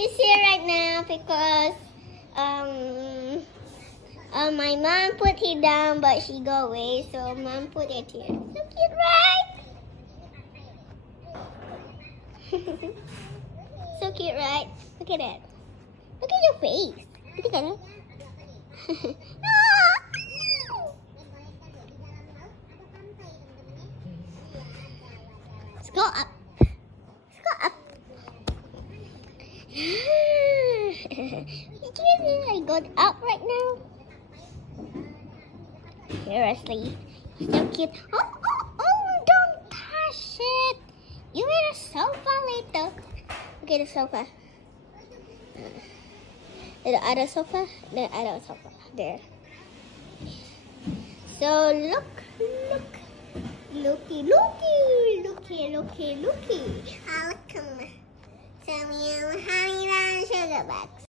He's here right now because my mom put him down, but she go away, so mom put it here. So cute, right? So cute, right? Look at it. Look at your face. Look at it. Let's go up. Let's go up. I got up right now. Seriously, so cute. Oh, don't touch it. You made a sofa later. Okay, the sofa. The other sofa. The other sofa. There. So looky. Look. Tell me how many rounds sugar bags.